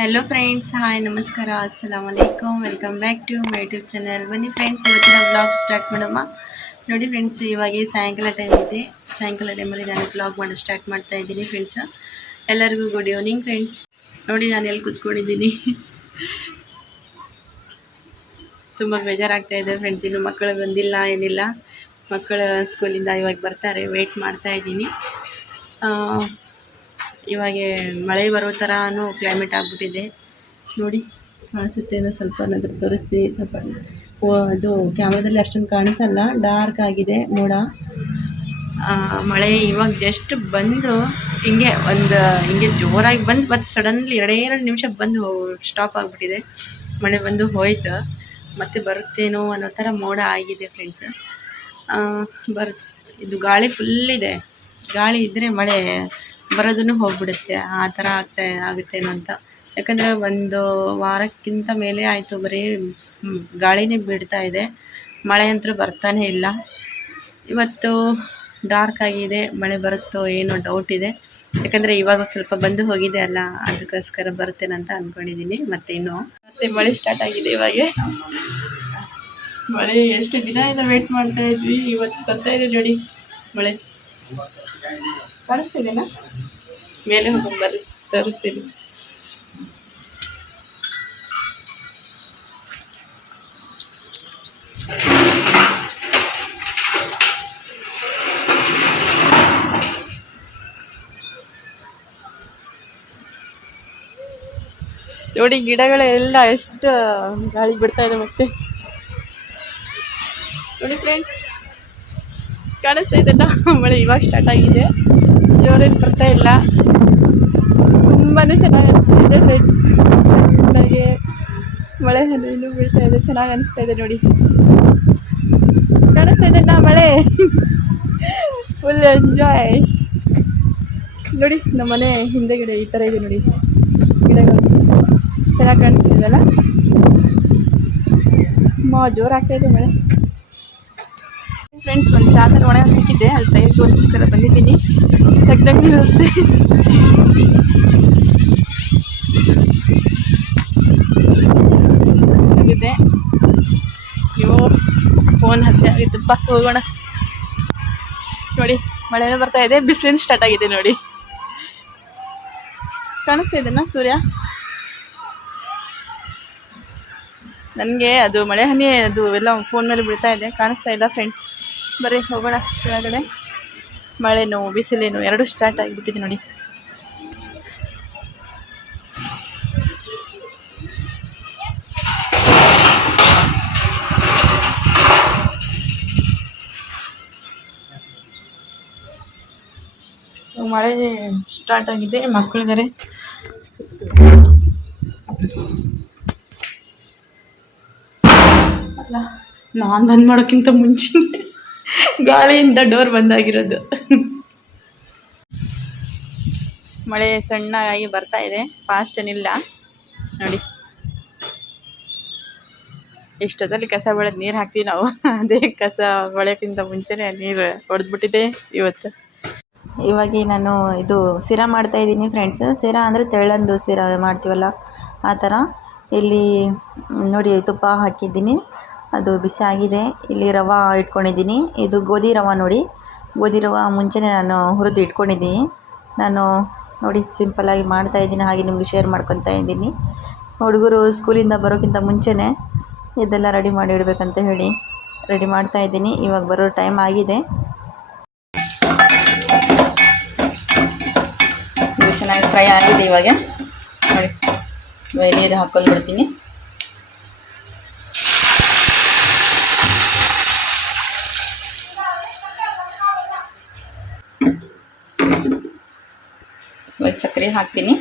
Hello friends, hi, ನಮಸ್ಕಾರ, ಅಸ್ಸಲಾಮ್ ವಲೈಕಮ್. Welcome back to my YouTube channel. ಬನ್ನಿ ಫ್ರೆಂಡ್ಸ್, ಇವತ್ತಿನ ವ್ಲಾಗ್ ಸ್ಟಾರ್ಟ್ ಮಾಡೋಣ. ನೋಡಿ ಫ್ರೆಂಡ್ಸ್, ಇವಾಗ ಸಾಯಂಕಾಲ ಟೈಮ್ ಇದೆ. ಸಾಯಂಕಾಲ ಟೈಮಲ್ಲಿ ನಾನು ವ್ಲಾಗ್ ಮಾಡಿ ಸ್ಟಾರ್ಟ್ ಮಾಡ್ತಾ ಇದ್ದೀನಿ ಫ್ರೆಂಡ್ಸ್. ಎಲ್ಲರಿಗೂ ಗುಡ್ ಈವ್ನಿಂಗ್ ಫ್ರೆಂಡ್ಸ್. ನೋಡಿ ನಾನು ಎಲ್ಲಿ ಕೂತ್ಕೊಂಡಿದ್ದೀನಿ. ತುಂಬ ಬೇಜಾರಾಗ್ತಾ ಇದೆ ಫ್ರೆಂಡ್ಸ್. ಇನ್ನು ಮಕ್ಕಳು ಬಂದಿಲ್ಲ, ಏನಿಲ್ಲ. ಮಕ್ಕಳು ಸ್ಕೂಲಿಂದ ಇವಾಗ ಬರ್ತಾರೆ, ವೆಯ್ಟ್ ಮಾಡ್ತಾ ಇದ್ದೀನಿ. ಇವಾಗ ಮಳೆ ಬರೋ ಥರನೂ ಕ್ಲೈಮೇಟ್ ಆಗಿಬಿಟ್ಟಿದೆ. ನೋಡಿ ಕಾಣಿಸುತ್ತೆ, ಸ್ವಲ್ಪ ನಂತರ ತೋರಿಸ್ತೀನಿ. ಸ್ವಲ್ಪ ಅದು ಕ್ಯಾಮ್ರಾದಲ್ಲಿ ಅಷ್ಟೊಂದು ಕಾಣಿಸಲ್ಲ, ಡಾರ್ಕ್ ಆಗಿದೆ ಮೋಡ. ಮಳೆ ಇವಾಗ ಜಸ್ಟ್ ಬಂದು ಹಿಂಗೆ ಜೋರಾಗಿ ಬಂದು ಮತ್ತು ಸಡನ್ಲಿ ಎರಡೇ ನಿಮಿಷ ಬಂದು ಸ್ಟಾಪ್ ಆಗಿಬಿಟ್ಟಿದೆ. ಮಳೆ ಬಂದು ಹೋಯ್ತು, ಮತ್ತೆ ಬರುತ್ತೇನೋ ಅನ್ನೋ ಥರ ಮೋಡ ಆಗಿದೆ ಫ್ರೆಂಡ್ಸ್. ಇದು ಗಾಳಿ ಫುಲ್ ಇದೆ. ಗಾಳಿ ಇದ್ದರೆ ಮಳೆ ಬರೋದನ್ನು ಹೋಗ್ಬಿಡುತ್ತೆ, ಆ ಥರ ಆಗುತ್ತೇನೋ ಅಂತ. ಯಾಕಂದರೆ ಒಂದು ವಾರಕ್ಕಿಂತ ಮೇಲೆ ಆಯಿತು, ಬರೀ ಗಾಳಿನೇ ಬಿಡ್ತಾ ಇದೆ. ಮಳೆ ಅಂತೂ ಬರ್ತಾನೆ ಇಲ್ಲ. ಇವತ್ತು ಡಾರ್ಕ್ ಆಗಿದೆ, ಮಳೆ ಬರುತ್ತೋ ಏನೋ ಡೌಟ್ ಇದೆ. ಯಾಕಂದರೆ ಇವಾಗ ಸ್ವಲ್ಪ ಬಂದು ಹೋಗಿದೆ ಅಲ್ಲ, ಅದಕ್ಕೋಸ್ಕರ ಬರುತ್ತೇನಂತ ಅಂದ್ಕೊಂಡಿದ್ದೀನಿ. ಮತ್ತೆ ಮಳೆ ಸ್ಟಾರ್ಟ್ ಆಗಿದೆ ಇವಾಗ. ಮಳೆ ಎಷ್ಟು ದಿನದಿಂದ ವೇಟ್ ಮಾಡ್ತಾ ಇದ್ವಿ, ಇವತ್ತು ಬರ್ತಾ ಇದೆ ನೋಡಿ ಮಳೆ. ಕಾಣಿಸ್ತಿದೆನಾ? ಮೇಲೆ ಹೋಗ್ಬರ್ರಿ, ತೋರಿಸ್ತೀನಿ. ನೋಡಿ ಗಿಡಗಳೆಲ್ಲ ಎಷ್ಟು ಗಾಳಿ ಬಿಡ್ತಾ ಇದೆ. ಮತ್ತೆ ನೋಡಿ ಫ್ರೆಂಡ್ಸ್, ಕಾಣಿಸ್ತಾ ಇದೆಲ್ಲ, ಮಳೆ ಇವಾಗ ಸ್ಟಾರ್ಟ್ ಆಗಿದೆ. ಜೋರೇನು ಬರ್ತಾ ಇಲ್ಲ, ತುಂಬಾ ಚೆನ್ನಾಗಿ ಅನಿಸ್ತಾ ಇದೆ ಫ್ರೆಂಡ್ಸ್. ನನಗೆ ಮಳೆ ಹನಿನೂ ಬೀಳ್ತಾ ಇದೆ, ಚೆನ್ನಾಗಿ ಅನಿಸ್ತಾ ಇದೆ. ನೋಡಿ ಕಾಣಿಸ್ತಾ ಇದೆಲ್ಲ ಮಳೆ, ಫುಲ್ ಎಂಜಾಯ್. ನೋಡಿ ನಮ್ಮ ಮನೆ ಹಿಂದೆಗಡೆ ಈ ಥರ ಇದೆ ನೋಡಿ ಗಿಡಗಳು, ಚೆನ್ನಾಗಿ ಕಾಣಿಸ್ತಿದೆಯಲ್ಲ. ಜೋರಾಗ್ತಾ ಇದೆ ಮಳೆ ಫ್ರೆಂಡ್ಸ್. ಒಂದು ಚಾದರ್ ಒಣಗಿ ಹಾಕಿದ್ದೆ, ಅಲ್ಲಿ ತೈರಿಗೋಸ್ಕರ ಬಂದಿದ್ದೀನಿ. ತೆಗ್ದಂಗೆ ಇರುತ್ತೆ. ಇದೆ ನೀವು ಫೋನ್ ಹಸಿ ಆಗಿತ್ತಪ್ಪ, ಹೋಗೋಣ. ನೋಡಿ ಮಳೆನೂ ಬರ್ತಾ ಇದೆ, ಬಿಸಿಲಿನ ಸ್ಟಾರ್ಟ್ ಆಗಿದೆ ನೋಡಿ. ಕಾಣಿಸ್ತಾ ಇದೆನಾ ಸೂರ್ಯ? ನನಗೆ ಅದು ಮಳೆ ಹನಿ ಅದು ಎಲ್ಲ ಫೋನ್ ಮೇಲೆ ಬೀಳ್ತಾ ಇದೆ, ಕಾಣಿಸ್ತಾ ಇಲ್ಲ ಫ್ರೆಂಡ್ಸ್. ಬರೀ ಹೋಗೋಣ ಕೆಳಗಡೆ. ಮಳೆನೋ ಬಿಸಿಲೇನೋ ಎರಡೂ ಸ್ಟಾರ್ಟ್ ಆಗಿಬಿಟ್ಟಿದೆ ನೋಡಿ. ಮಳೆ ಸ್ಟಾರ್ಟ್ ಆಗಿದೆ, ಮಕ್ಕಳಿದ್ದಾರೆ. ಅಲ್ಲ, ನಾನು ಬಂದ್ ಮಾಡೋಕ್ಕಿಂತ ಮುಂಚೆ ಗಾಳಿಯಿಂದ ಡೋರ್ ಬಂದಾಗಿರೋದು. ಮಳೆ ಸಣ್ಣಗಾಗಿ ಬರ್ತಾ ಇದೆ, ಫಾಸ್ಟ್ ಏನಿಲ್ಲ ನೋಡಿ. ಇಷ್ಟೊತ್ತಲ್ಲಿ ಕಸ ಬೆಳೆದು ನೀರು ಹಾಕ್ತೀವಿ ನಾವು, ಅದೇ ಕಸ ಬೆಳೆಯೋಕ್ಕಿಂತ ಮುಂಚೆನೇ ನೀರು ಹೊಡೆದ್ಬಿಟ್ಟಿದೆ ಇವತ್ತು. ಇವಾಗ ನಾನು ಇದು ಸಿರಾ ಮಾಡ್ತಾಯಿದ್ದೀನಿ ಫ್ರೆಂಡ್ಸ್. ಸಿರಾ ಅಂದರೆ ತೆಳ್ಳಂದು ಸಿರಾ ಮಾಡ್ತೀವಲ್ಲ, ಆ ಥರ. ಇಲ್ಲಿ ನೋಡಿ ತುಪ್ಪ ಹಾಕಿದ್ದೀನಿ, ಅದು ಬಿಸಿ ಆಗಿದೆ. ಇಲ್ಲಿ ರವೆ ಇಟ್ಕೊಂಡಿದ್ದೀನಿ, ಇದು ಗೋಧಿ ರವೆ ನೋಡಿ. ಗೋಧಿ ರವೆ ಮುಂಚೆನೇ ನಾನು ಹುರಿದು ಇಟ್ಕೊಂಡಿದ್ದೀನಿ. ನಾನು ನೋಡಿ ಸಿಂಪಲ್ಲಾಗಿ ಮಾಡ್ತಾಯಿದ್ದೀನಿ, ಹಾಗೆ ನಿಮಗೆ ಶೇರ್ ಮಾಡ್ಕೊತಾ ಇದ್ದೀನಿ. ಹುಡುಗರು ಸ್ಕೂಲಿಂದ ಬರೋಕ್ಕಿಂತ ಮುಂಚೆನೇ ಇದೆಲ್ಲ ರೆಡಿ ಮಾಡಿ ಇಡಬೇಕಂತ ಹೇಳಿ ರೆಡಿ ಮಾಡ್ತಾಯಿದ್ದೀನಿ. ಇವಾಗ ಬರೋ ಟೈಮ್ ಆಗಿದೆ. ಇದು ಚೆನ್ನಾಗಿ ಫ್ರೈ ಆಗಿದೆ. ಇವಾಗ ನೋಡಿ ನೀರು ಹಾಕ್ಕೊಂಡು ಬಿಡ್ತೀನಿ. ಇವಾಗ ಸಕ್ಕರೆ ಹಾಕ್ತೀನಿ.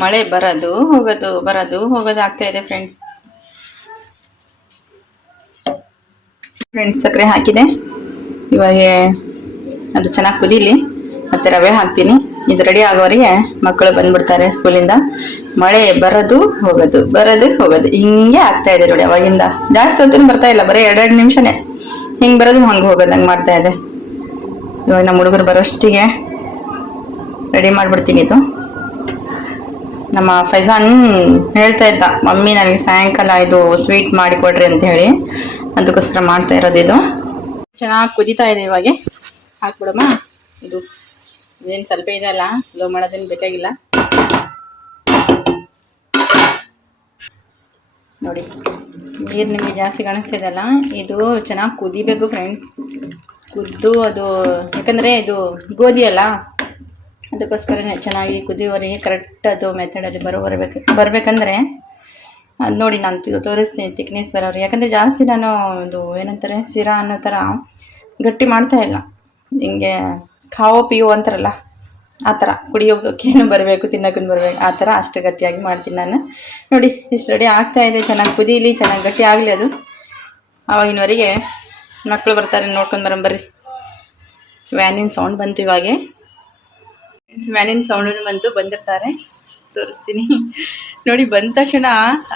ಮಳೆ ಬರೋದು ಹೋಗೋದು ಆಗ್ತಾ ಇದೆ ಫ್ರೆಂಡ್ಸ್. ಸಕ್ಕರೆ ಹಾಕಿದೆ. ಇವಾಗ ಅದು ಚೆನ್ನಾಗಿ ಕುದೀಲಿ, ಮತ್ತು ರವೆ ಹಾಕ್ತೀನಿ. ಇದು ರೆಡಿ ಆಗೋವರೆಗೆ ಮಕ್ಕಳು ಬಂದ್ಬಿಡ್ತಾರೆ ಸ್ಕೂಲಿಂದ. ಮಳೆ ಬರೋದು ಹೋಗೋದು ಹಿಂಗೆ ಆಗ್ತಾ ಇದೆ ನೋಡಿ. ಅವಾಗಿಂದ ಜಾಸ್ತಿ ಹೊತ್ತೇನು ಬರ್ತಾ ಇಲ್ಲ, ಬರೀ 2 ನಿಮಿಷನೇ ಹಿಂಗೆ ಬರೋದು ಹಂಗೆ ಹೋಗೋದು ಹಂಗೆ ಮಾಡ್ತಾ ಇದೆ. ಇವಾಗ ನಮ್ಮ ಹುಡುಗರು ಬರೋಷ್ಟಿಗೆ ರೆಡಿ ಮಾಡಿಬಿಡ್ತೀನಿ. ಇದು ನಮ್ಮ ಫೈಜಾನ್ ಹೇಳ್ತಾ ಇದ್ದ, ಮಮ್ಮಿ ನನಗೆ ಸಾಯಂಕಾಲ ಇದು ಸ್ವೀಟ್ ಮಾಡಿಕೊಡ್ರಿ ಅಂತ ಹೇಳಿ, ಅದಕ್ಕೋಸ್ಕರ ಮಾಡ್ತಾ ಇರೋದು. ಇದು ಚೆನ್ನಾಗಿ ಕುದೀತಾ ಇದೆ. ಇವಾಗ ಹಾಕ್ಬಿಡಮ್ಮ. ಇದು ಇದೇನು ಸ್ವಲ್ಪ ಇದೆ ಅಲ್ಲ, ಸ್ಲೋ ಮಾಡೋದೇನು ಬೇಕಾಗಿಲ್ಲ ನೋಡಿ. ನೀರು ನಿಮಗೆ ಜಾಸ್ತಿ ಕಾಣಿಸ್ತಿದೆಯಲ್ಲ, ಇದು ಚೆನ್ನಾಗಿ ಕುದಿಬೇಕು ಫ್ರೆಂಡ್ಸ್. ಕುದ್ದು ಅದು ಯಾಕಂದರೆ ಇದು ಗೋಧಿ ಅಲ್ಲ, ಅದಕ್ಕೋಸ್ಕರನೇ ಚೆನ್ನಾಗಿ ಕುದಿಯೋವರೆಗೆ ಕರೆಕ್ಟ್ ಅದು ಮೆಥಡಲ್ಲಿ ಬರಬೇಕಂದ್ರೆ ಅದು ನೋಡಿ ನಾನು ತೋರಿಸ್ತೀನಿ ತಿಕ್ನೆಸ್ ಬರೋರಿಗೆ. ಯಾಕಂದರೆ ಜಾಸ್ತಿ ನಾನು ಅದು ಏನಂತಾರೆ ಸಿರಾ ಅನ್ನೋ ಥರ ಗಟ್ಟಿ ಮಾಡ್ತಾಯಿಲ್ಲ, ಹಿಂಗೆ ಖಾವೋ ಪಿಯೋ ಅಂತಾರಲ್ಲ ಆ ಥರ ಕುಡಿಯೋಕ್ಕೇನು ಬರಬೇಕು, ತಿನ್ನೋಕ್ಕೂ ಬರಬೇಕು, ಆ ಥರ ಅಷ್ಟು ಗಟ್ಟಿಯಾಗಿ ಮಾಡ್ತೀನಿ ನಾನು. ನೋಡಿ ಇಷ್ಟು ರೆಡಿ ಆಗ್ತಾಯಿದೆ. ಚೆನ್ನಾಗಿ ಕುದೀಲಿ, ಚೆನ್ನಾಗಿ ಗಟ್ಟಿ ಆಗಲಿ ಅದು. ಆವಾಗಿನವರೆಗೆ ಮಕ್ಕಳು ಬರ್ತಾರೆ, ನೋಡ್ಕೊಂಡು ಬರೋಂಬರ್ರಿ. ವ್ಯಾನಿನ ಸೌಂಡ್ ಬಂತು. ಇವಾಗೆ ವ್ಯಾನಿನ ಸೌಂಡ್ ಬಂದಿರ್ತಾರೆ, ತೋರಿಸ್ತೀನಿ ನೋಡಿ. ಬಂದ ತಕ್ಷಣ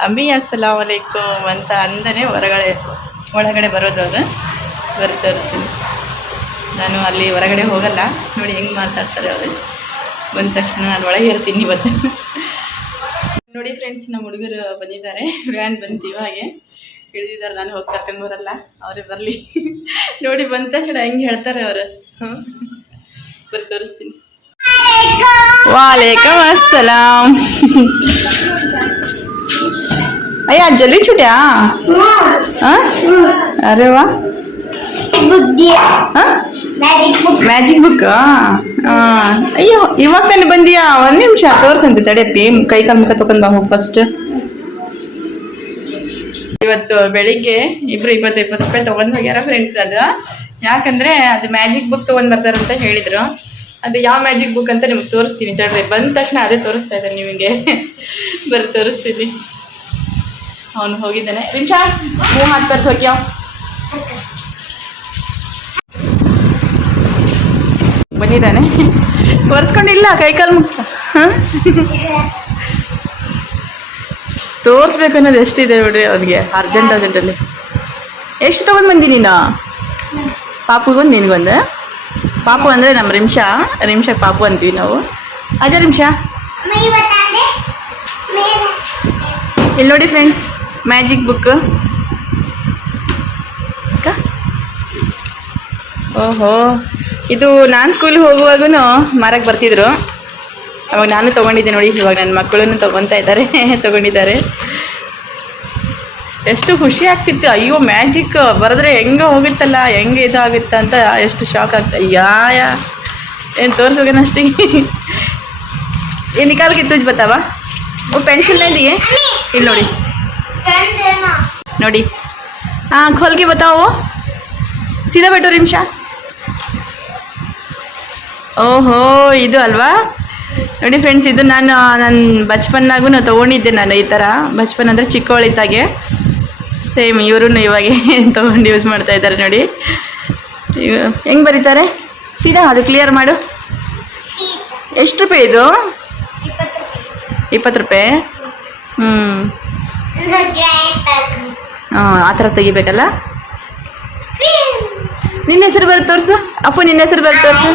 ಅಮ್ಮಿ ಅಸ್ಸಲಾಮ್ ಅಲೈಕುಮ್ ಅಂತ ಅಂದನೆ ಒಳಗಡೆ ಬರೋದು ಅವರು. ತೋರಿಸ್ತೀನಿ. ನಾನು ಅಲ್ಲಿ ಹೊರಗಡೆ ಹೋಗಲ್ಲ ನೋಡಿ ಹೆಂಗೆ ಮಾತಾಡ್ತಾರೆ ಅವರು. ಬಂದ ತಕ್ಷಣ ನಾನು ಒಳಗೆ ಇರ್ತೀನಿ ಇವತ್ತು. ನೋಡಿ ಫ್ರೆಂಡ್ಸ್, ನಮ್ಮ ಹುಡುಗರು ಬಂದಿದ್ದಾರೆ. ವ್ಯಾನ್ ಬಂತು ಇವಾಗೆ ಇಳಿದಿದ್ದಾರೆ. ನಾನು ಹೋಗಿ ಕರ್ಕೊಂಡು ಬರಲ್ಲ, ಅವರೇ ಬರಲಿ ನೋಡಿ. ಬಂದ ತಕ್ಷಣ ಹೆಂಗೆ ಹೇಳ್ತಾರೆ ಅವರು. ತೋರಿಸ್ತೀನಿ. वालेकुम अस्सलाम। अय्या जल्दी छुट्या? हाँ? अरे वाह। Magic book. ಅಯ್ಯೋ ಇವಾಗ ತಾನೆ ಬಂದಿಯಾ? 1 ನಿಮಿಷ ತೋರ್ಸಂತೆ ತಡೆಯಪ್ಪಿ. ಕೈ ಕಾಲು ಮುಖ ತಗೊಂಡ್ ಬಾ ಹೋಗಿ ಫಸ್ಟ್. ಇವತ್ತು ಬೆಳಿಗ್ಗೆ 20 ರೂಪಾಯಿ ತಗೊಂಡ್ ಹೋಗ್ಯಾರ ಫ್ರೆಂಡ್ಸ್. ಅದು ಯಾಕಂದ್ರೆ ಅದು ಮ್ಯಾಜಿಕ್ ಬುಕ್ ತಗೊಂಡ್ ಬರ್ತಾರಂತ ಹೇಳಿದ್ರು. ಅದು ಯಾವ ಮ್ಯಾಜಿಕ್ ಬುಕ್ ಅಂತ ನಿಮ್ಗೆ ತೋರಿಸ್ತೀನಿ ತಡ್ರಿ. ಬಂದ ತಕ್ಷಣ ಅದೇ ತೋರಿಸ್ತಾ ಇದ್ದಾನೆ ನಿಮಗೆ. ತೋರಿಸ್ತೀನಿ. ಅವನು ಹೋಗಿದ್ದಾನೆ. ನಿಮಿಷ ಮೂವ್ ಹಾಕ್ಬಾರ್ದು ಹೋಗ್ಯಾವ. ಬಂದಿದ್ದಾನೆ, ಒರೆಸ್ಕೊಂಡಿಲ್ಲ ಕೈಕಾಲು ಮುಕ್ತ. ತೋರಿಸ್ಬೇಕು ಅನ್ನೋದು ಎಷ್ಟಿದೆ ನೋಡ್ರಿ ಅವ್ರಿಗೆ. ಅರ್ಜೆಂಟಲ್ಲಿ ಎಷ್ಟು ತಗೊಂಡು ಬಂದಿ ನೀನು? ಪಾಪುಗೊಂದು ನಿನಗೊಂದು. ಪಾಪು ಅಂದರೆ ನಮ್ಮ ರಿಮ್ಷ ಪಾಪು ಅಂತೀವಿ ನಾವು. ಅದೇ ರಿಮ್ಷ. ಇಲ್ಲಿ ನೋಡಿ ಫ್ರೆಂಡ್ಸ್, ಮ್ಯಾಜಿಕ್ ಬುಕ್. ಓಹೋ, ಇದು ನಾನು ಸ್ಕೂಲಿಗೆ ಹೋಗುವಾಗೂ ಮಾರಕ್ಕೆ ಬರ್ತಿದ್ರು. ಅವಾಗ ನಾನು ತೊಗೊಂಡಿದ್ದೆ ನೋಡಿ. ಇವಾಗ ನನ್ನ ಮಕ್ಕಳನ್ನು ತೊಗೊಂಡಿದ್ದಾರೆ. ಎಷ್ಟು ಖುಷಿ ಆಗ್ತಿತ್ತು. ಅಯ್ಯೋ ಮ್ಯಾಜಿಕ್ ಬರೆದ್ರೆ ಹೆಂಗೆ ಹೋಗುತ್ತಲ್ಲ, ಹೆಂಗೆ ಇದಾಗುತ್ತೆ ಅಂತ ಎಷ್ಟು ಶಾಕ್ ಆಗ್ತಾ. ಏನು ತೋರಿಸ್ಬೇಕೇನು ಅಷ್ಟಿಗೆ. ये निकाल के तुझ बतावा. वो पेंसिल नहीं दिए? ಇಲ್ಲಿ ನೋಡಿ ನೋಡಿ. हाँ खोल के बताओ. वो सीधा बैठो रिम्शा. ಓಹೋ, ಇದು ಅಲ್ವಾ ನೋಡಿ ಫ್ರೆಂಡ್ಸ್. ಇದು ನನ್ನ ಬಚ್ಪನ್ನಾಗೂ ತೊಗೊಂಡಿದ್ದೆ ನಾನು ಈ ಥರ. ಬಚ್ಪನ್ ಅಂದರೆ ಚಿಕ್ಕವಳಿದ್ದಾಗೆ. ಸೇಮ್ ಇವರು ಇವಾಗ ತೊಗೊಂಡು ಯೂಸ್ ಮಾಡ್ತಾ ಇದ್ದಾರೆ ನೋಡಿ. ಹೆಂಗೆ ಬರೀತಾರೆ ಸೀದಾ. ಅದು ಕ್ಲಿಯರ್ ಮಾಡು. ಎಷ್ಟು ರೂಪಾಯಿ ಇದು? 20 ರೂಪಾಯಿ. ಆ ಥರ ತೆಗಿಬೇಕಲ್ಲ. ನಿನ್ನ ಹೆಸರು ಬರುತ್ತೆ ತೋರಿಸು. ಅಪ್ಪು ನಿನ್ನ ಹೆಸರು ಬರುತ್ತೆ ತೋರಿಸು.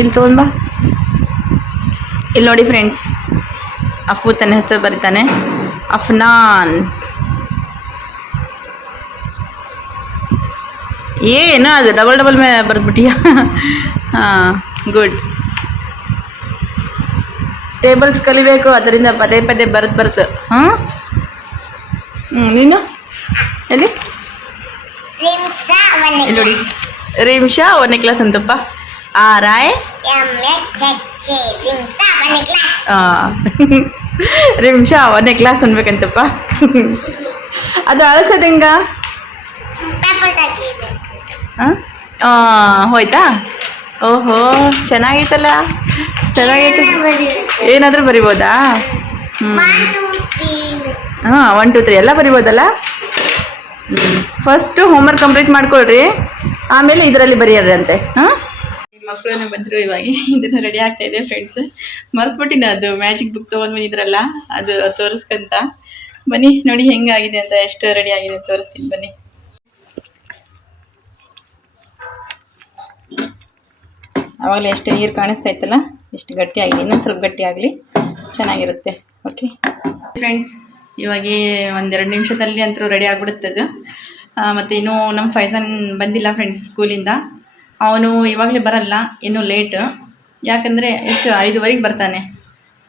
ಇಲ್ಲಿ ತೊಗೊಂಡ್ಬಾ. ಇಲ್ಲಿ ನೋಡಿ ಫ್ರೆಂಡ್ಸ್, ಅಫು ತನ್ನ ಹೆಸರು ಬರೀತಾನೆ. ಅಫ್ನಾನ್. ಏನು ಅದು ಡಬಲ್ ಬರೆದ್ಬಿಟ್ಟಿಯಾ? ಹಾಂ, ಗುಡ್. ಟೇಬಲ್ಸ್ ಕಲಿಬೇಕು, ಅದರಿಂದ ಪದೇ ಬರುತ್ತೆ. ಹಾಂ, ನೀನು ಎಲ್ಲಿ? ಇಲ್ಲಿ ನೋಡಿ, ರಿಮ್ಷಾ 1ನೇ ಕ್ಲಾಸ್ ಅಂತಪ್ಪ. ಆರಾಯ್ ರಿಮ್ಷಾ 1ನೇ ಕ್ಲಾಸ್ ಅನ್ಬೇಕಂತಪ್ಪ. ಅದು ಅಳಸೋದು ಹೆಂಗ? ಹೋಯ್ತಾ? ಓಹೋ, ಚೆನ್ನಾಗೈತಲ್ಲ. ಚೆನ್ನಾಗೈತೆ. ಏನಾದರೂ ಬರಿಬೋದಾ? ಹಾಂ, 1 2 3 ಎಲ್ಲ ಬರಿಬೋದಲ್ಲ. ಫಸ್ಟು ಹೋಮ್ವರ್ಕ್ ಕಂಪ್ಲೀಟ್ ಮಾಡ್ಕೊಳ್ರಿ. ಆಮೇಲೆ ಇದರಲ್ಲಿ ಬರೆಯೋದಂತೆ. ಹಾಂ, ಮಕ್ಕಳನ್ನ ಬಂದರು. ಇವಾಗ ಇದನ್ನು ರೆಡಿ ಆಗ್ತಾ ಇದೆ ಫ್ರೆಂಡ್ಸ್. ಮರ್ತ್ಬಿಟ್ಟಿನ ಅದು ಮ್ಯಾಜಿಕ್ ಬುಕ್ ತೊಗೊಂಡ್ಬಂದಿದ್ರಲ್ಲ, ಅದು ತೋರಿಸ್ಕಂತ ಬನ್ನಿ. ನೋಡಿ ಹೆಂಗಾಗಿದೆ ಅಂತ, ಎಷ್ಟು ರೆಡಿ ಆಗಿದೆ ತೋರಿಸ್ತೀನಿ ಬನ್ನಿ. ಆವಾಗಲೇ ಎಷ್ಟು ನೀರು ಕಾಣಿಸ್ತಾ ಇತ್ತಲ್ಲ, ಎಷ್ಟು ಗಟ್ಟಿಯಾಗಿದೆ. ಇನ್ನೊಂದು ಸ್ವಲ್ಪ ಗಟ್ಟಿ ಆಗಲಿ, ಚೆನ್ನಾಗಿರುತ್ತೆ. ಓಕೆ ಫ್ರೆಂಡ್ಸ್, ಇವಾಗ ಒಂದೆರಡು ನಿಮಿಷದಲ್ಲಿ ಅಂತೂ ರೆಡಿ ಆಗಿಬಿಡುತ್ತೆ ಅದು. ಮತ್ತು ಇನ್ನೂ ನಮ್ಮ ಫೈಜಾನ್ ಬಂದಿಲ್ಲ ಫ್ರೆಂಡ್ಸ್ ಸ್ಕೂಲಿಂದ. ಅವನು ಇವಾಗಲೇ ಬರಲ್ಲ, ಇನ್ನೂ ಲೇಟು. ಯಾಕಂದರೆ ಎಷ್ಟು 5:15 ಬರ್ತಾನೆ.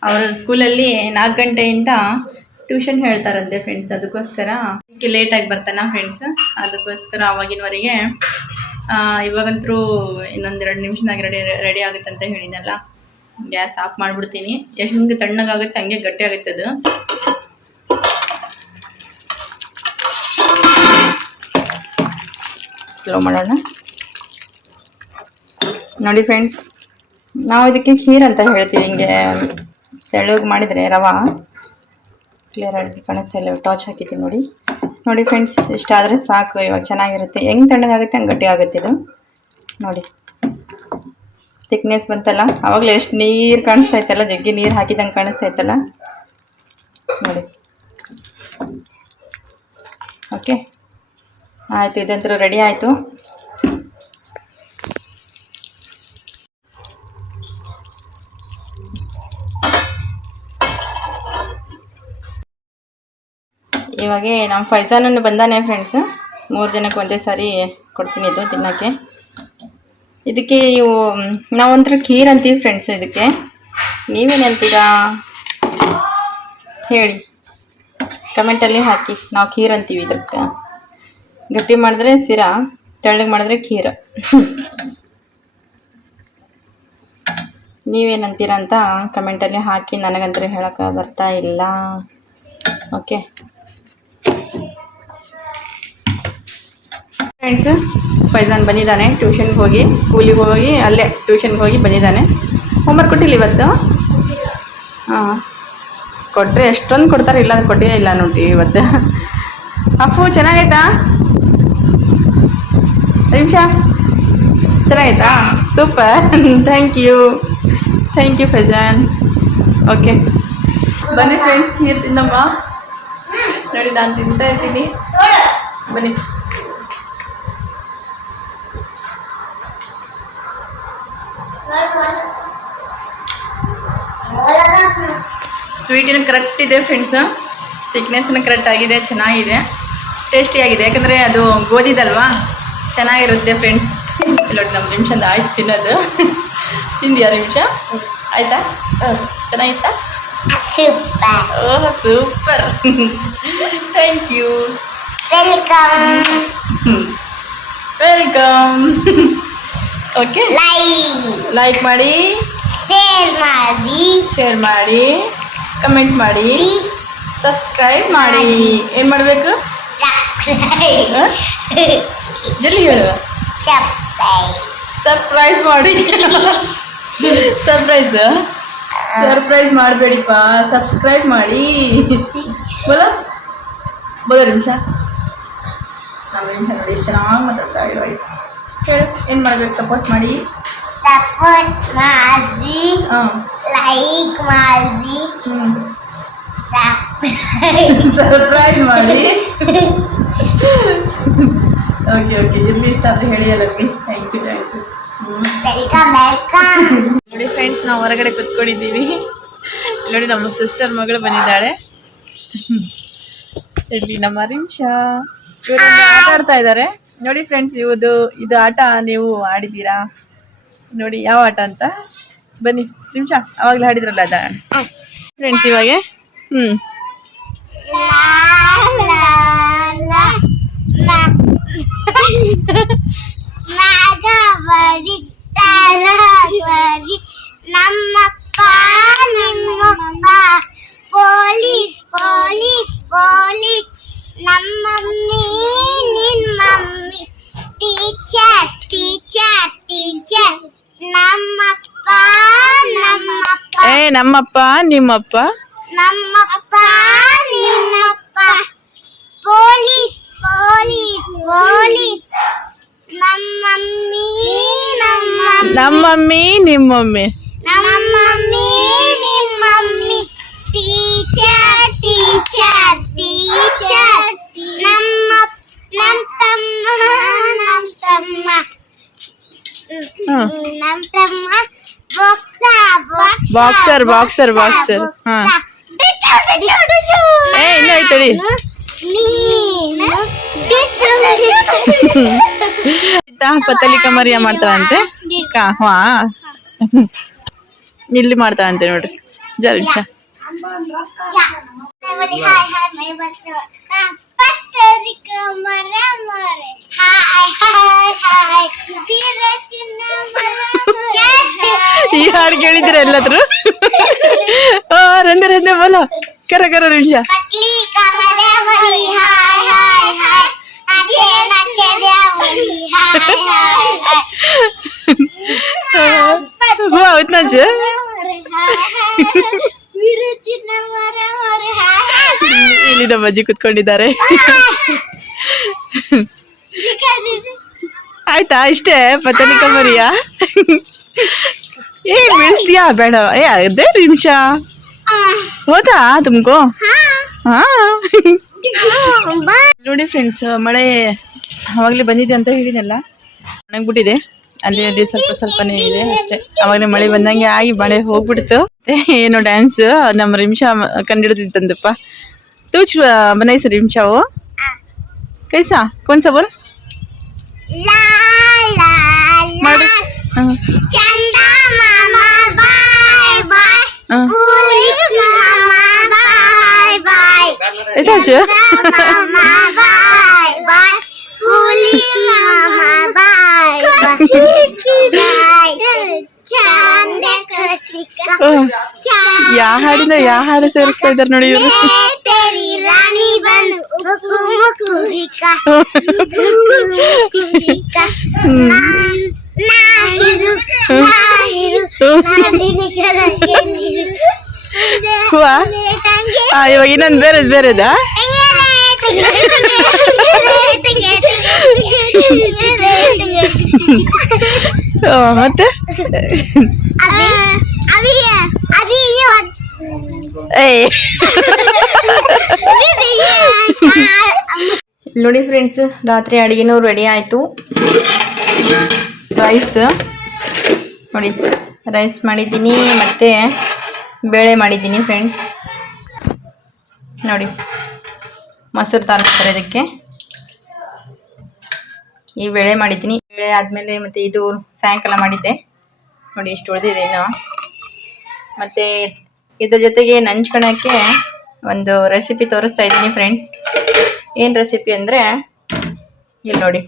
ಅವರು ಸ್ಕೂಲಲ್ಲಿ 4 ಗಂಟೆಯಿಂದ ಟ್ಯೂಷನ್ ಹೇಳ್ತಾರಂತೆ ಫ್ರೆಂಡ್ಸ್. ಅದಕ್ಕೋಸ್ಕರ ಲೇಟಾಗಿ ಬರ್ತಾನೆ ಫ್ರೆಂಡ್ಸ್. ಅದಕ್ಕೋಸ್ಕರ ಆವಾಗಿನವರೆಗೆ ಇವಾಗಂತೂ ಇನ್ನೊಂದೆರಡು ನಿಮಿಷನಾಗ ರೆಡಿ ಆಗುತ್ತೆ ಅಂತ ಹೇಳಿನಲ್ಲ. ಗ್ಯಾಸ್ ಆಫ್ ಮಾಡಿಬಿಡ್ತೀನಿ. ಎಷ್ಟು ತಣ್ಣಗಾಗುತ್ತೆ ಹಂಗೆ ಗಟ್ಟಿ ಆಗುತ್ತೆ ಅದು. ಸ್ಲೋ ಮಾಡೋಣ. ನೋಡಿ ಫ್ರೆಂಡ್ಸ್, ನಾವು ಇದಕ್ಕೆ ಖೀರ್ ಅಂತ ಹೇಳ್ತೀವಿ. ಹಿಂಗೆ ತೆಳ್ಳಗೆ ಮಾಡಿದರೆ ರವಾ ಕ್ಲಿಯರಾಗಿ ಕಾಣಿಸ್ತಾ ಟಾರ್ಚ್ ಹಾಕಿದ್ದೀವಿ ನೋಡಿ. ನೋಡಿ ಫ್ರೆಂಡ್ಸ್, ಇಷ್ಟಾದರೆ ಸಾಕು. ಇವಾಗ ಚೆನ್ನಾಗಿರುತ್ತೆ. ಹೆಂಗೆ ತಣ್ಣಗಾಗುತ್ತೆ ಹಂಗೆ ಗಟ್ಟಿ ಆಗುತ್ತೆ ಇದು. ನೋಡಿ ಥಿಕ್ನೆಸ್ ಬಂತಲ್ಲ. ಆವಾಗಲೇ ಎಷ್ಟು ನೀರು ಕಾಣಿಸ್ತಾ ಇತ್ತಲ್ಲ, ಜಗ್ಗಿ ನೀರು ಹಾಕಿದಂಗೆ ಕಾಣಿಸ್ತಾ ಇತ್ತಲ್ಲ ನೋಡಿ. ಓಕೆ ಆಯಿತು, ಇದಂತೂ ರೆಡಿ ಆಯಿತು. ಇವಾಗ ನಮ್ಮ ಫೈಜಾನನ್ನು ಬಂದಾನೆ ಫ್ರೆಂಡ್ಸ್. 3 ಜನಕ್ಕೆ ಒಂದೇ ಸಾರಿ ಕೊಡ್ತೀನಿ ಇದು ತಿನ್ನೋಕ್ಕೆ. ಇದಕ್ಕೆ ನಾವೊಂಥರ ಖೀರ್ ಅಂತೀವಿ ಫ್ರೆಂಡ್ಸ್. ಇದಕ್ಕೆ ನೀವೇನಂತೀರಾ ಹೇಳಿ, ಕಮೆಂಟಲ್ಲಿ ಹಾಕಿ. ನಾವು ಖೀರ್ ಅಂತೀವಿ ಇದಕ್ಕೆ. ಗಟ್ಟಿ ಮಾಡಿದ್ರೆ ಸಿರಾ, ತೆಳ್ಳಗೆ ಮಾಡಿದ್ರೆ ಖೀರ್. ನೀವೇನಂತೀರ ಅಂತ ಕಮೆಂಟಲ್ಲಿ ಹಾಕಿ. ನನಗಂತೂ ಹೇಳೋಕ್ಕೆ ಬರ್ತಾ ಇಲ್ಲ. ಓಕೆ ಫ್ರೆಂಡ್ಸ್, ಫೈಜಾನ್ ಬಂದಿದ್ದಾನೆ ಟ್ಯೂಷನ್ಗೆ ಹೋಗಿ, ಸ್ಕೂಲಿಗೆ ಹೋಗಿ ಅಲ್ಲೇ ಟ್ಯೂಷನ್ಗೆ ಹೋಗಿ ಬಂದಿದ್ದಾನೆ. ಹೋಮ್ವರ್ಕ್ ಕೊಟ್ಟಿಲ್ಲ ಇವತ್ತು? ಹಾಂ, ಕೊಟ್ಟರೆ ಎಷ್ಟೊಂದು ಕೊಡ್ತಾರೆ, ಇಲ್ಲ ಕೊಟ್ಟೇ ಇಲ್ಲ ನೋಡಿ ಇವತ್ತು. ಅಫು ಚೆನ್ನಾಗೈತಾ? ನಿಮಿಷ ಚೆನ್ನಾಗೈತಾ? Super, thank you Faizan. Okay ಬನ್ನಿ ಫ್ರೆಂಡ್ಸ್, ಖೀರ್ ತಿನ್ನಮ್ಮ. ನೋಡಿ ನಾನು ತಿಂತಾ ಇದ್ದೀನಿ, ಬನ್ನಿ. ಸ್ವೀಟಿನ ಕರೆಕ್ಟ್ ಇದೆ ಫ್ರೆಂಡ್ಸ್. ಥಿಕ್ನೆಸ್ನ ಕರೆಕ್ಟ್ ಆಗಿದೆ, ಚೆನ್ನಾಗಿದೆ, ಟೇಸ್ಟಿಯಾಗಿದೆ. ಯಾಕಂದರೆ ಅದು ಗೋಧಿದಲ್ವಾ, ಚೆನ್ನಾಗಿರುತ್ತೆ ಫ್ರೆಂಡ್ಸ್. ನೋಡಿ ನಮ್ಮ ನಿಮಿಷದ ಆಯ್ತು ತಿನ್ನೋದು. ತಿಂದಿಯಾ ನಿಮಿಷ? ಆಯಿತಾ? ಚೆನ್ನಾಗಿತ್ತಾ? Oh super, thank you, welcome. Okay, like ಮಾಡಿ, ಶೇರ್ ಮಾಡಿ, ಕಮೆಂಟ್ ಮಾಡಿ, ಸಬ್ಸ್ಕ್ರೈಬ್ ಮಾಡಿ. ಏನು ಮಾಡಬೇಕು? ಜಲ್ದಿ ಹೇಳುವ. ಸರ್ಪ್ರೈಸ್ ಮಾಡಿ. ಸರ್ಪ್ರೈಸ್ ಮಾಡಬೇಡಿಪ್ಪ, ಸಬ್ಸ್ಕ್ರೈಬ್ ಮಾಡಿ. ಬೋಲ ನಿಮಿಷ. ನಮ್ಮ ನಿಮಿಷ ನೋಡಿ ಎಷ್ಟು ಚೆನ್ನಾಗಿ ಮಾತಾಡ್ತಾ ಇವಾಗ. ಹೇಳು, ಏನು ಮಾಡಬೇಕು? ಸಪೋರ್ಟ್ ಮಾಡಿ, ಲೈಕ್ ಮಾಡಿ, ಸರ್ಪ್ರೈಸ್ ಮಾಡಿ. ಓಕೆ ಇರ್ಲಿ, ಇಷ್ಟ ಆದರೆ ಹೇಳಿ ಎಲ್ಲರಿಗೆ. Thank you. ನೋಡಿ ಫ್ರೆಂಡ್ಸ್, ನಾವು ಹೊರಗಡೆ ಕೂತ್ಕೊಂಡಿದ್ದೀವಿ. ನೋಡಿ ನಮ್ಮ ಸಿಸ್ಟರ್ ಮಗಳು ಬಂದಿದ್ದಾಳೆ. ಇಲ್ಲಿ ನಮ್ಮ ರಿಮ್ಷಾ ಆಟ ಆಡ್ತಾ ಇದ್ದಾರೆ. ನೋಡಿ ಫ್ರೆಂಡ್ಸ್, ಇದು ಆಟ ನೀವು ಆಡಿದ್ದೀರಾ? ನೋಡಿ ಯಾವ ಆಟ ಅಂತ. ಬನ್ನಿ ನಿಮಿಷ, ಆವಾಗಲೇ ಆಡಿದ್ರಲ್ಲ ಅದ ಫ್ರೆಂಡ್ಸ್. ಇವಾಗ ನಮ್ಮಪ್ಪ ನಿಮ್ಮಪ್ಪ ಪೊಲೀಸ್ ಪೊಲೀಸ್ ಪೊಲೀಸ್, ನಮ್ಮಮ್ಮಿ ನಿಮ್ಮಮ್ಮಿ ಟೀಚರ್ ಟೀಚರ್ ಟೀಚರ್, ನಮ್ಮಪ್ಪ ನಮ್ಮಪ್ಪ ನಮ್ಮಪ್ಪ ನಿಮ್ಮಪ್ಪ, ನಮ್ಮಪ್ಪ ನಿಮ್ಮಪ್ಪ ಪೊಲೀಸ್ ಪೊಲೀಸ್ ಪೊಲೀಸ್, ನಮ್ಮಮ್ಮಿ ನಮ್ಮಮ್ಮಿ ನಿಮ್ಮಮ್ಮಿ ನಮ್ಮಮ್ಮಿ ನಿಮ್ಮಮ್ಮಿ ಟೀಚರ್ ಟೀಚರ್ ಟೀಚರ್ ನಮ್ಮ ತಮ್ಮ ಬಾಕ್ಸರ್ ಬಾಕ್ಸರ್ ಬಾಕ್ಸರ್ ಹಾ ಇನ್ನು ಐತಡಿ ಪತಲಿ ಕಮರಿಯ ಮಾಡ್ತಾವಂತೆ ಹಾ ಇಲ್ಲಿ ಮಾಡ್ತಾವಂತೆ ನೋಡ್ರಿ ಜರಿ ಈ ಹಾಡು ಕೇಳಿದ್ರೆ ಎಲ್ಲಾದ್ರು ರಂದೆ ರಂದೆ ಬೋಲೋ ಕರ ಕರ ನಿಮಿಷ ಇತ್ನಾಚ ಇಲ್ಲಿ ನಮ್ಮ ಅಜ್ಜಿ ಕುತ್ಕೊಂಡಿದ್ದಾರೆ ಆಯ್ತಾ ಇಷ್ಟೇ ಪತಲಿ ಕಮರಿಯ ಬೀಳಿಸ್ತೀಯಾ ಬೇಡ ಅದೇ ನಿಮಿಷ ಹೋದಾ ತುಮಕೋ ಹಾ ನೋಡಿ ಫ್ರೆಂಡ್ಸ್ ಮಳೆ ಅವಾಗಲೇ ಬಂದಿದೆ ಅಂತ ಹೇಳಿದೆಲ್ಲ ಒಣಗ್ಬಿಟ್ಟಿದೆ ಅಲ್ಲಿ ಅಲ್ಲಿ ಸ್ವಲ್ಪ ಸ್ವಲ್ಪನೇ ಇದೆ ಅಷ್ಟೇ ಅವಾಗಲೇ ಮಳೆ ಬಂದಂಗೆ ಆಗಿ ಮಳೆ ಹೋಗ್ಬಿಡ್ತು ಏನೋ ಡ್ಯಾನ್ಸ್ ನಮ್ಮ ರಿಮ್ಷಾ ಕಂಡಿಡ್ದಿತ್ತಂದಪ್ಪ तूच बनाई सर रिमशा वो कैसा कौन सा बोल चंदा मामा बाय बाय पुलिस मामा बाय बाय मामा बाय बाय पुलिस मामा बाय बाय चंद कसिका या हाಡು ಸೇರಿಸ್ತಾ ಇದ್ದಾರೆ ನೋಡಿ ಇವರು तेरी रानी बन मुकुरिका मुकुरिका नाहिरू हुआ ಇವಾಗ ಇನ್ನೊಂದು ಬೇರೆದಾ ಮತ್ತೆ ನೋಡಿ ಫ್ರೆಂಡ್ಸ್ ರಾತ್ರಿ ಅಡಿಗೆನೂ ರೆಡಿ ಆಯಿತು ರೈಸ್ ನೋಡಿ ರೈಸ್ ಮಾಡಿದ್ದೀನಿ ಮತ್ತು ಬೇಳೆ ಮಾಡಿದ್ದೀನಿ ಫ್ರೆಂಡ್ಸ್ ನೋಡಿ ಮೊಸರು ತಾರಿಸ್ತಾರೆ ಇದಕ್ಕೆ ಈ ಬೇಳೆ ಮಾಡಿದ್ದೀನಿ ಬೇಳೆ ಆದಮೇಲೆ ಮತ್ತು ಇದು ಸಾಯಂಕಾಲ ಮಾಡಿದ್ದೆ ನೋಡಿ ಇಷ್ಟು ಉಳಿದಿದೆ ಇನ್ನು ಮತ್ತು ಇದ್ರ ಜೊತೆಗೆ ನಂಚ್ಕೊಳಕ್ಕೆ ಒಂದು ರೆಸಿಪಿ ತೋರಿಸ್ತಾ ಇದ್ದೀನಿ ಫ್ರೆಂಡ್ಸ್ ಏನು ರೆಸಿಪಿ ಅಂದರೆ ಇಲ್ಲಿ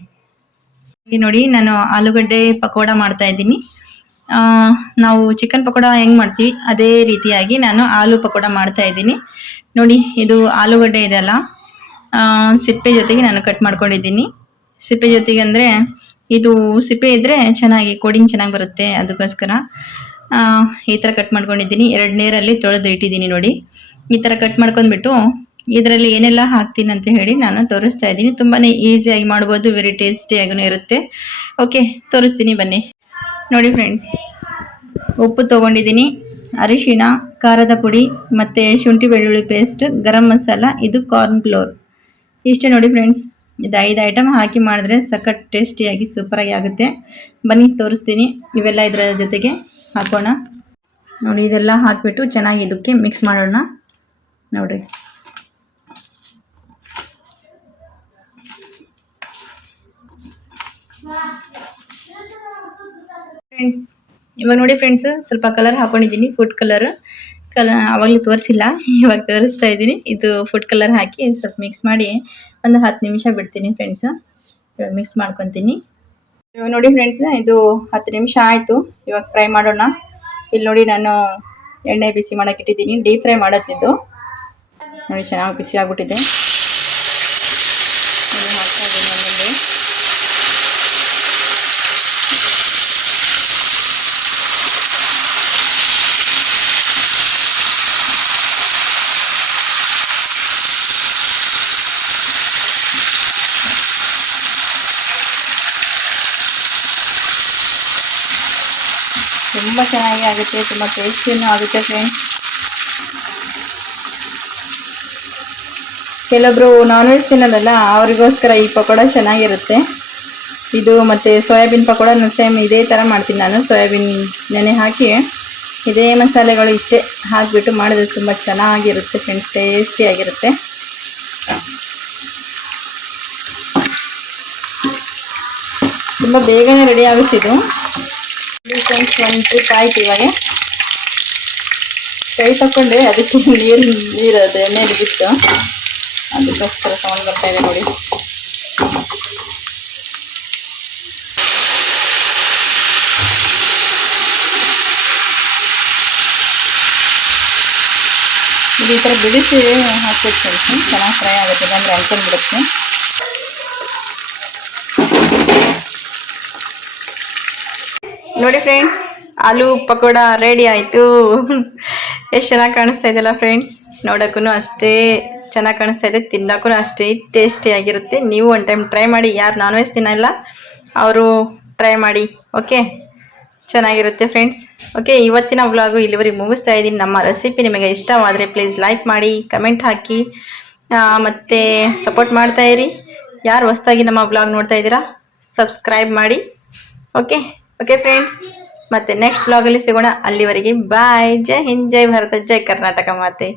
ನೋಡಿ ನಾನು ಆಲೂಗಡ್ಡೆ ಪಕೋಡ ಮಾಡ್ತಾ ಇದ್ದೀನಿ ನಾವು ಚಿಕನ್ ಪಕೋಡ ಹೆಂಗೆ ಮಾಡ್ತೀವಿ ಅದೇ ರೀತಿಯಾಗಿ ನಾನು ಆಲೂ ಪಕೋಡ ಮಾಡ್ತಾ ಇದ್ದೀನಿ ನೋಡಿ ಇದು ಆಲೂಗಡ್ಡೆ ಇದೆಯಲ್ಲ ಸಿಪ್ಪೆ ಜೊತೆಗೆ ನಾನು ಕಟ್ ಮಾಡ್ಕೊಂಡಿದ್ದೀನಿ ಸಿಪ್ಪೆ ಜೊತೆಗೆ ಅಂದರೆ ಇದು ಸಿಪ್ಪೆ ಇದ್ದರೆ ಚೆನ್ನಾಗಿ ಕೋಡಿಂಗ್ ಚೆನ್ನಾಗಿ ಬರುತ್ತೆ ಅದಕ್ಕೋಸ್ಕರ ಈ ಥರ ಕಟ್ ಮಾಡ್ಕೊಂಡಿದ್ದೀನಿ 2 ನೀರಲ್ಲಿ ತೊಳೆದು ಇಟ್ಟಿದ್ದೀನಿ ನೋಡಿ ಈ ಥರ ಕಟ್ ಮಾಡ್ಕೊಂಡ್ಬಿಟ್ಟು ಇದರಲ್ಲಿ ಏನೆಲ್ಲ ಹಾಕ್ತೀನಿ ಅಂತ ಹೇಳಿ ನಾನು ತೋರಿಸ್ತಾ ಇದ್ದೀನಿ ತುಂಬಾ ಈಸಿಯಾಗಿ ಮಾಡ್ಬೋದು ವೆರಿ ಟೇಸ್ಟಿಯಾಗೂ ಇರುತ್ತೆ ಓಕೆ ತೋರಿಸ್ತೀನಿ ಬನ್ನಿ ನೋಡಿ ಫ್ರೆಂಡ್ಸ್ ಉಪ್ಪು ತೊಗೊಂಡಿದ್ದೀನಿ ಅರಿಶಿಣ ಖಾರದ ಪುಡಿ ಮತ್ತು ಶುಂಠಿ ಬೆಳ್ಳುಳ್ಳಿ ಪೇಸ್ಟ್ ಗರಂ ಮಸಾಲ ಇದು ಕಾರ್ನ್ ಫ್ಲೋರ್ ಇಷ್ಟೇ ನೋಡಿ ಫ್ರೆಂಡ್ಸ್ ಇದು 5 ಐಟಮ್ ಹಾಕಿ ಮಾಡಿದ್ರೆ ಸಖತ್ ಟೇಸ್ಟಿಯಾಗಿ ಸೂಪರಾಗಿ ಆಗುತ್ತೆ ಬನ್ನಿ ತೋರಿಸ್ತೀನಿ ಇವೆಲ್ಲ ಇದರ ಜೊತೆಗೆ ಹಾಕೋಣ ನೋಡಿ ಇದೆಲ್ಲ ಹಾಕಿಬಿಟ್ಟು ಚೆನ್ನಾಗಿ ಇದಕ್ಕೆ ಮಿಕ್ಸ್ ಮಾಡೋಣ ನೋಡಿರಿ ಫ್ರೆಂಡ್ಸ್ ಇವಾಗ ನೋಡಿ ಫ್ರೆಂಡ್ಸ್ ಸ್ವಲ್ಪ ಕಲರ್ ಹಾಕೊಂಡಿದ್ದೀನಿ ಫುಡ್ ಕಲರ್ ಆವಾಗಲೇ ತೋರಿಸಿಲ್ಲ ಇವಾಗ ತೋರಿಸ್ತಾ ಇದ್ದೀನಿ ಇದು ಫುಡ್ ಕಲರ್ ಹಾಕಿ ಸ್ವಲ್ಪ ಮಿಕ್ಸ್ ಮಾಡಿ ಒಂದು 10 ನಿಮಿಷ ಬಿಡ್ತೀನಿ ಫ್ರೆಂಡ್ಸ್ ಇವಾಗ ಮಿಕ್ಸ್ ಮಾಡ್ಕೊತೀನಿ ಇವಾಗ ನೋಡಿ ಫ್ರೆಂಡ್ಸ್ ಇದು 10 ನಿಮಿಷ ಆಯಿತು ಇವಾಗ ಫ್ರೈ ಮಾಡೋಣ ಇಲ್ಲಿ ನೋಡಿ ನಾನು ಎಣ್ಣೆ ಬಿಸಿ ಮಾಡೋಕೆ ಇಟ್ಟಿದ್ದೀನಿ ಡೀಪ್ ಫ್ರೈ ಮಾಡೋತ್ತಿದ್ದು ನೋಡಿ ಚೆನ್ನಾಗಿ ಬಿಸಿ ಆಗಿಬಿಟ್ಟಿದೆ ತುಂಬ ಚೆನ್ನಾಗಿ ಆಗುತ್ತೆ, ತುಂಬ ಟೇಸ್ಟಿನೂ ಆಗುತ್ತೆ ಫ್ರೆಂಡ್ಸ್. ಕೆಲವೊಬ್ರು ನಾನ್ ವೆಜ್ ತಿನ್ನೋದಲ್ಲ, ಅವರಿಗೋಸ್ಕರ ಈ ಪಕೋಡ ಚೆನ್ನಾಗಿರುತ್ತೆ. ಇದು ಮತ್ತು ಸೋಯಾಬೀನ್ ಪಕೋಡನೂ ಸೇಮ್ ಇದೇ ಥರ ಮಾಡ್ತೀನಿ ನಾನು. ಸೋಯಾಬೀನ್ ನೆನೆ ಹಾಕಿ ಇದೇ ಮಸಾಲೆಗಳು ಇಷ್ಟೇ ಹಾಕಿಬಿಟ್ಟು ಮಾಡಿದ್ರೆ ತುಂಬ ಚೆನ್ನಾಗಿರುತ್ತೆ ಫ್ರೆಂಡ್ಸ್, ಟೇಸ್ಟಿಯಾಗಿರುತ್ತೆ. ತುಂಬ ಬೇಗನೆ ರೆಡಿ ಆಗುತ್ತಿದ್ದು ಫ್ರೆಂಡ್ಸ್. ಒಂದು ಟ್ರಿಪ್ ಆಯ್ತು. ಇವಾಗ ಕೈ ತಗೊಂಡೆ, ಅದಕ್ಕೆ ನೀರು ಅದು ಎಣ್ಣೆಯಲ್ಲಿ ಬಿಟ್ಟು ಅದಕ್ಕೋಸ್ಕರ ಸೌಂಡ್ ಬರ್ತಾ ಇದೆ ನೋಡಿ. ಇದು ಈ ಥರ ಬಿಡಿಸಿ ಹಾಕ್ಬೇಕು ಫ್ರೆಂಡ್ಸ್, ಚೆನ್ನಾಗಿ ಫ್ರೈ ಆಗುತ್ತೆ, ಇಲ್ಲಾಂದರೆ ಅಂಟ್ಕೊಂಡು ಬಿಡುತ್ತೆ. ನೋಡಿ ಫ್ರೆಂಡ್ಸ್, ಆಲೂ ಪಕೋಡ ರೆಡಿ ಆಯಿತು. ಎಷ್ಟು ಚೆನ್ನಾಗಿ ಕಾಣಿಸ್ತಾ ಇದೆಯಲ್ಲ ಫ್ರೆಂಡ್ಸ್. ನೋಡೋಕ್ಕೂ ಅಷ್ಟೇ ಚೆನ್ನಾಗಿ ಕಾಣಿಸ್ತಾ ಇದೆ, ತಿನ್ನೋಕ್ಕೂ ಅಷ್ಟೇ ಟೇಸ್ಟಿಯಾಗಿರುತ್ತೆ. ನೀವು ಒಂದು ಟೈಮ್ ಟ್ರೈ ಮಾಡಿ. ಯಾರು ನಾನ್ ವೆಜ್ ತಿನ್ನಲ್ಲ ಅವರು ಟ್ರೈ ಮಾಡಿ. ಓಕೆ, ಚೆನ್ನಾಗಿರುತ್ತೆ ಫ್ರೆಂಡ್ಸ್. ಓಕೆ, ಇವತ್ತಿನ ವ್ಲಾಗು ಇಲ್ಲಿವರೆಗೆ ಮುಗಿಸ್ತಾ ಇದ್ದೀನಿ. ನಮ್ಮ ರೆಸಿಪಿ ನಿಮಗೆ ಇಷ್ಟವಾದರೆ ಪ್ಲೀಸ್ ಲೈಕ್ ಮಾಡಿ, ಕಮೆಂಟ್ ಹಾಕಿ, ಮತ್ತು ಸಪೋರ್ಟ್ ಮಾಡ್ತಾಯಿರಿ. ಯಾರು ಹೊಸದಾಗಿ ನಮ್ಮ ವ್ಲಾಗ್ ನೋಡ್ತಾ ಇದ್ದೀರಾ ಸಬ್ಸ್ಕ್ರೈಬ್ ಮಾಡಿ. ಓಕೆ ಓಕೆ ಫ್ರೆಂಡ್ಸ್, ಮತ್ತು ನೆಕ್ಸ್ಟ್ ವ್ಲಾಗಲ್ಲಿ ಸಿಗೋಣ. ಅಲ್ಲಿವರೆಗೆ ಬಾಯ್. ಜೈ ಹಿಂದ್, ಜೈ ಭಾರತ, ಜೈ ಕರ್ನಾಟಕ ಮಾತೆ.